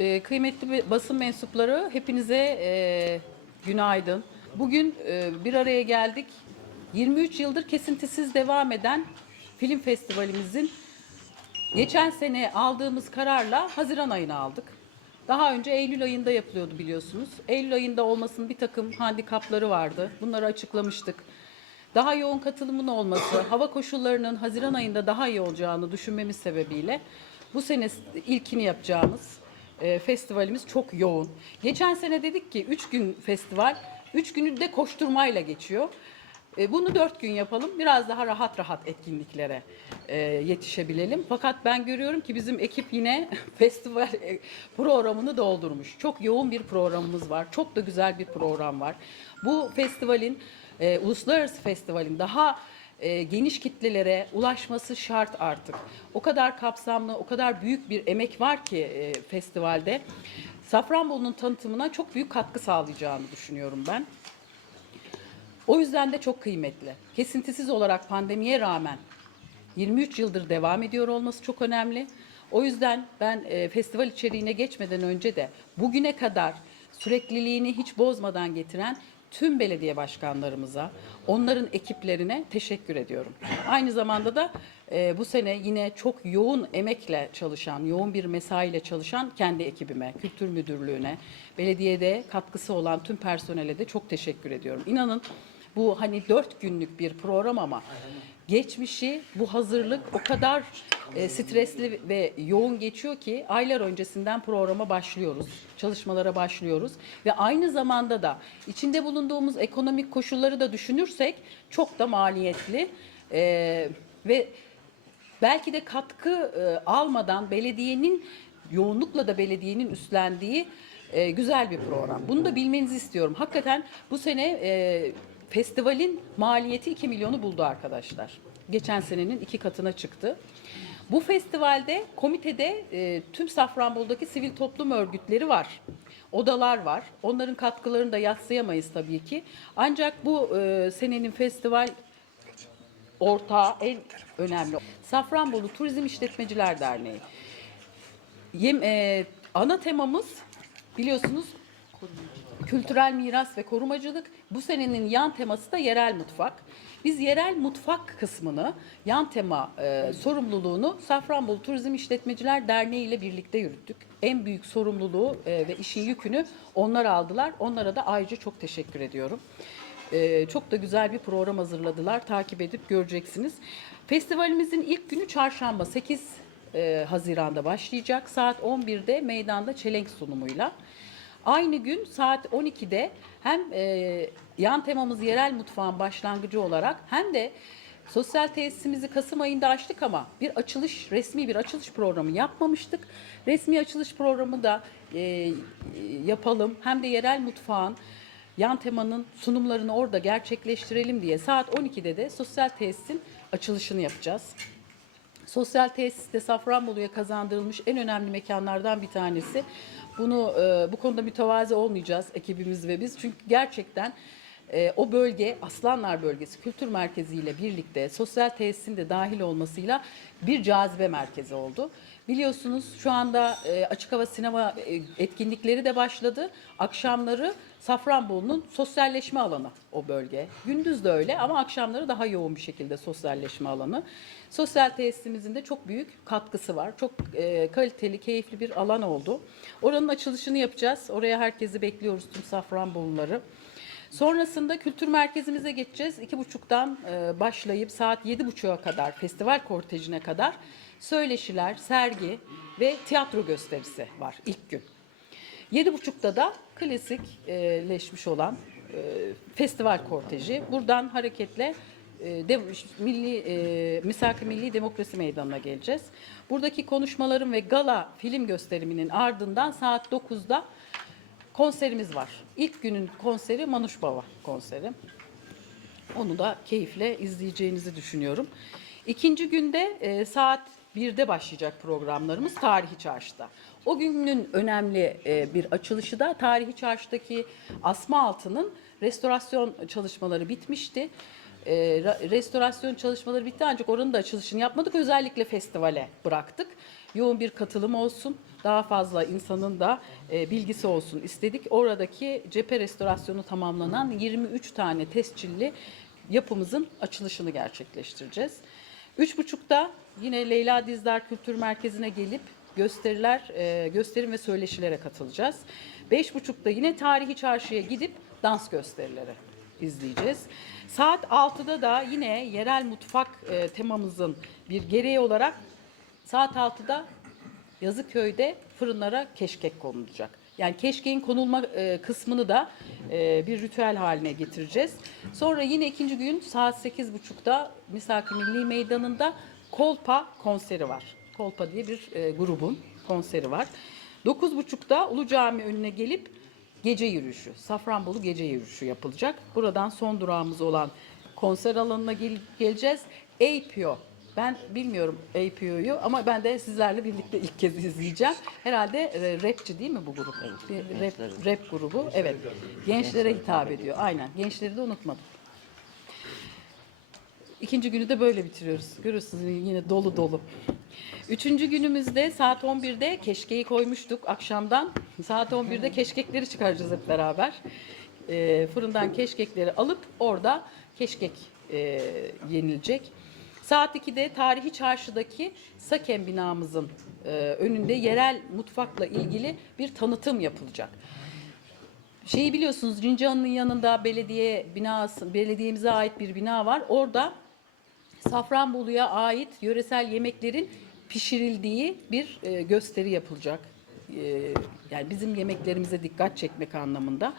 Ee, kıymetli basın mensupları hepinize e, günaydın. Bugün e, bir araya geldik. 23 yıldır kesintisiz devam eden film festivalimizin geçen sene aldığımız kararla Haziran ayına aldık. Daha önce Eylül ayında yapılıyordu biliyorsunuz. Eylül ayında olmasının bir takım handikapları vardı. Bunları açıklamıştık. Daha yoğun katılımın olması, hava koşullarının Haziran ayında daha iyi olacağını düşünmemiz sebebiyle bu sene ilkini yapacağımız e, festivalimiz çok yoğun. Geçen sene dedik ki 3 gün festival, 3 günü de koşturmayla geçiyor. E, bunu dört gün yapalım. Biraz daha rahat rahat etkinliklere e, yetişebilelim. Fakat ben görüyorum ki bizim ekip yine festival e, programını doldurmuş. Çok yoğun bir programımız var. Çok da güzel bir program var. Bu festivalin, uluslararası festivalin daha e, geniş kitlelere ulaşması şart artık. O kadar kapsamlı, o kadar büyük bir emek var ki e, festivalde. Safranbolu'nun tanıtımına çok büyük katkı sağlayacağını düşünüyorum ben. O yüzden de çok kıymetli. Kesintisiz olarak pandemiye rağmen 23 yıldır devam ediyor olması çok önemli. O yüzden ben e, festival içeriğine geçmeden önce de bugüne kadar sürekliliğini hiç bozmadan getiren tüm belediye başkanlarımıza, onların ekiplerine teşekkür ediyorum. Aynı zamanda da e, bu sene yine çok yoğun emekle çalışan, yoğun bir mesaiyle çalışan kendi ekibime, kültür müdürlüğüne, belediyede katkısı olan tüm personele de çok teşekkür ediyorum. İnanın bu hani dört günlük bir program ama geçmişi bu hazırlık o kadar e, stresli ve yoğun geçiyor ki aylar öncesinden programa başlıyoruz, çalışmalara başlıyoruz ve aynı zamanda da içinde bulunduğumuz ekonomik koşulları da düşünürsek çok da maliyetli e, ve belki de katkı e, almadan belediyenin yoğunlukla da belediyenin üstlendiği e, güzel bir program. Bunu da bilmenizi istiyorum. Hakikaten bu sene e, festivalin maliyeti 2 milyonu buldu arkadaşlar. Geçen senenin iki katına çıktı. Bu festivalde komitede e, tüm Safranbolu'daki sivil toplum örgütleri var. Odalar var. Onların katkılarını da yatsıyamayız tabii ki. Ancak bu e, senenin festival ortağı en önemli. Safranbolu Turizm İşletmeciler Derneği. Yem, e, ana temamız biliyorsunuz kültürel miras ve korumacılık. Bu senenin yan teması da yerel mutfak. Biz yerel mutfak kısmını, yan tema e, sorumluluğunu Safranbolu Turizm İşletmeciler Derneği ile birlikte yürüttük. En büyük sorumluluğu e, ve işin yükünü onlar aldılar. Onlara da ayrıca çok teşekkür ediyorum. Ee, çok da güzel bir program hazırladılar. Takip edip göreceksiniz. Festivalimizin ilk günü çarşamba 8 e, Haziran'da başlayacak. Saat 11'de meydanda çelenk sunumuyla. Aynı gün saat 12'de hem e, yan temamız yerel mutfağın başlangıcı olarak hem de sosyal tesisimizi Kasım ayında açtık ama bir açılış, resmi bir açılış programı yapmamıştık. Resmi açılış programı da e, yapalım. Hem de yerel mutfağın yan temanın sunumlarını orada gerçekleştirelim diye saat 12'de de sosyal tesisin açılışını yapacağız. Sosyal tesis de Safranbolu'ya kazandırılmış en önemli mekanlardan bir tanesi. Bunu e, bu konuda mütevazi olmayacağız ekibimiz ve biz. Çünkü gerçekten e, o bölge Aslanlar Bölgesi Kültür Merkezi ile birlikte sosyal tesisin de dahil olmasıyla bir cazibe merkezi oldu. Biliyorsunuz şu anda e, açık hava sinema e, etkinlikleri de başladı. Akşamları Safranbolu'nun sosyalleşme alanı o bölge. Gündüz de öyle ama akşamları daha yoğun bir şekilde sosyalleşme alanı. Sosyal tesisimizin de çok büyük katkısı var. Çok e, kaliteli, keyifli bir alan oldu. Oranın açılışını yapacağız. Oraya herkesi bekliyoruz tüm Safranboluları. Sonrasında kültür merkezimize geçeceğiz. İki buçuktan e, başlayıp saat yedi buçuğa kadar, festival kortejine kadar söyleşiler, sergi ve tiyatro gösterisi var ilk gün. Yedi buçukta da klasikleşmiş olan e, festival korteji. Buradan hareketle e, Milli e, Milli Demokrasi Meydanı'na geleceğiz. Buradaki konuşmaların ve gala film gösteriminin ardından saat 9'da konserimiz var. İlk günün konseri Manuş Baba konseri. Onu da keyifle izleyeceğinizi düşünüyorum. İkinci günde e, saat 1'de başlayacak programlarımız Tarihi Çarşı'da. O günün önemli e, bir açılışı da Tarihi Çarşı'daki asma altının restorasyon çalışmaları bitmişti. E, ra- restorasyon çalışmaları bitti ancak oranın da açılışını yapmadık. Özellikle festivale bıraktık. Yoğun bir katılım olsun. Daha fazla insanın da e, bilgisi olsun istedik. Oradaki cephe restorasyonu tamamlanan 23 tane tescilli yapımızın açılışını gerçekleştireceğiz. Üç buçukta yine Leyla Dizdar Kültür Merkezi'ne gelip gösteriler, e, gösterim ve söyleşilere katılacağız. Beş buçukta yine Tarihi Çarşı'ya gidip dans gösterileri izleyeceğiz. Saat 6'da da yine yerel mutfak e, temamızın bir gereği olarak saat 6'da Yazıköy'de fırınlara keşkek konulacak. Yani keşkeğin konulma e, kısmını da e, bir ritüel haline getireceğiz. Sonra yine ikinci gün saat 8.30'da Misaki Milli Meydanı'nda Kolpa konseri var. Kolpa diye bir e, grubun konseri var. 9.30'da Ulu Cami önüne gelip gece yürüyüşü, Safranbolu gece yürüyüşü yapılacak. Buradan son durağımız olan konser alanına gel- geleceğiz. APO. Ben bilmiyorum APO'yu ama ben de sizlerle birlikte ilk kez izleyeceğim. Herhalde e, rapçi değil mi bu grup? Bir rap, rap grubu. Evet. Gençlere hitap ediyor. Aynen. Gençleri de unutmadım. İkinci günü de böyle bitiriyoruz. Görüyorsunuz yine dolu dolu. Üçüncü günümüzde saat 11'de keşkeyi koymuştuk akşamdan. Saat 11'de keşkekleri çıkaracağız hep beraber. Ee, fırından keşkekleri alıp orada keşkek e, yenilecek. Saat 2'de tarihi çarşıdaki Saken binamızın e, önünde yerel mutfakla ilgili bir tanıtım yapılacak. Şeyi biliyorsunuz Rincan'ın yanında belediye binası, belediyemize ait bir bina var. Orada Safranbolu'ya ait yöresel yemeklerin pişirildiği bir e, gösteri yapılacak. E, yani bizim yemeklerimize dikkat çekmek anlamında.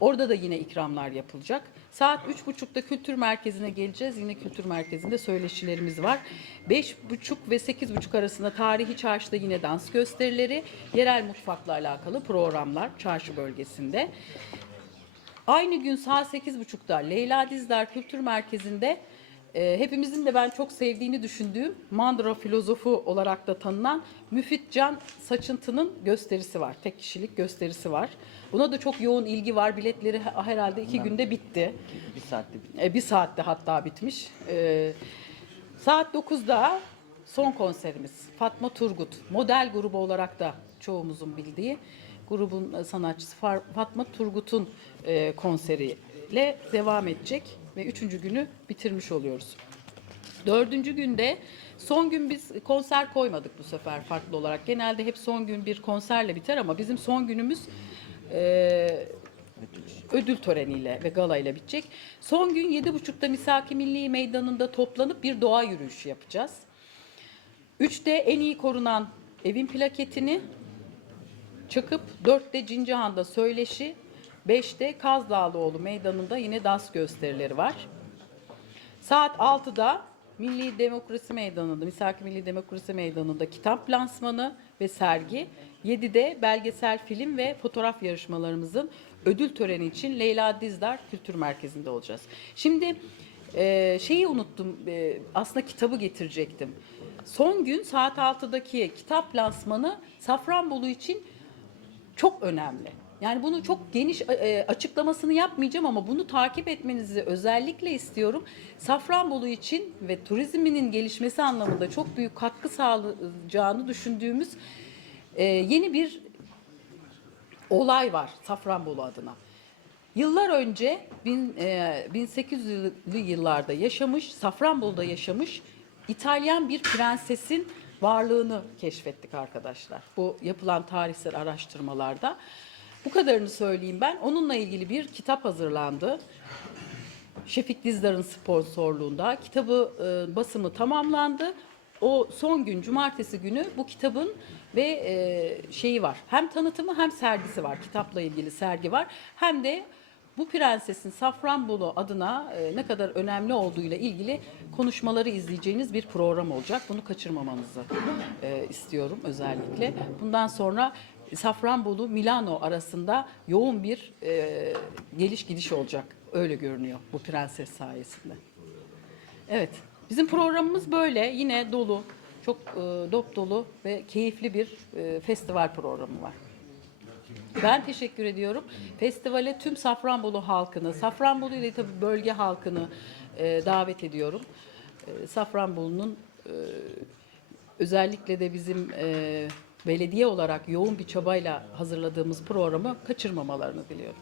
Orada da yine ikramlar yapılacak. Saat üç buçukta kültür merkezine geleceğiz. Yine kültür merkezinde söyleşilerimiz var. Beş buçuk ve sekiz buçuk arasında tarihi çarşıda yine dans gösterileri, yerel mutfakla alakalı programlar çarşı bölgesinde. Aynı gün saat 8.30'da Leyla Dizdar Kültür Merkezi'nde e, hepimizin de ben çok sevdiğini düşündüğüm Mandra filozofu olarak da tanınan Müfit Can Saçıntı'nın gösterisi var. Tek kişilik gösterisi var. Buna da çok yoğun ilgi var. Biletleri he- herhalde iki günde bitti. Bir saatte bitti. E, bir saatte hatta bitmiş. E, saat 9'da son konserimiz. Fatma Turgut. Model grubu olarak da çoğumuzun bildiği grubun e, sanatçısı Fatma Turgut'un e, konseriyle devam edecek ve üçüncü günü bitirmiş oluyoruz. Dördüncü günde son gün biz konser koymadık bu sefer farklı olarak. Genelde hep son gün bir konserle biter ama bizim son günümüz e, ödül töreniyle ve galayla bitecek. Son gün 7.30'da Misaki Milli Meydanı'nda toplanıp bir doğa yürüyüşü yapacağız. Üçte en iyi korunan evin plaketini çıkıp dörtte Cincihan'da söyleşi, beşte Kaz Dağlıoğlu Meydanı'nda yine dans gösterileri var. Saat 6'da Milli Demokrasi Meydanı'nda, Misaki Milli Demokrasi Meydanı'nda kitap lansmanı ve sergi. 7'de belgesel film ve fotoğraf yarışmalarımızın ödül töreni için Leyla Dizdar Kültür Merkezi'nde olacağız. Şimdi e, şeyi unuttum, e, aslında kitabı getirecektim. Son gün saat 6'daki kitap lansmanı Safranbolu için çok önemli. Yani bunu çok geniş e, açıklamasını yapmayacağım ama bunu takip etmenizi özellikle istiyorum. Safranbolu için ve turizminin gelişmesi anlamında çok büyük katkı sağlayacağını düşündüğümüz e, yeni bir olay var Safranbolu adına. Yıllar önce bin, e, 1800'lü yıllarda yaşamış, Safranbolu'da yaşamış İtalyan bir prensesin varlığını keşfettik arkadaşlar. Bu yapılan tarihsel araştırmalarda. Bu kadarını söyleyeyim ben. Onunla ilgili bir kitap hazırlandı. Şefik Dizdar'ın sponsorluğunda kitabı e, basımı tamamlandı. O son gün cumartesi günü bu kitabın ve e, şeyi var. Hem tanıtımı hem sergisi var. Kitapla ilgili sergi var. Hem de bu prensesin Safranbolu adına e, ne kadar önemli olduğuyla ilgili konuşmaları izleyeceğiniz bir program olacak. Bunu kaçırmamanızı e, istiyorum özellikle. Bundan sonra Safranbolu Milano arasında yoğun bir e, geliş gidiş olacak. Öyle görünüyor bu prenses sayesinde. Evet. Bizim programımız böyle. Yine dolu. Çok e, dop dolu ve keyifli bir e, festival programı var. Ben teşekkür ediyorum. Festivale tüm Safranbolu halkını, Safranbolu ile tabii bölge halkını e, davet ediyorum. E, Safranbolu'nun e, özellikle de bizim e, belediye olarak yoğun bir çabayla hazırladığımız programı kaçırmamalarını diliyorum.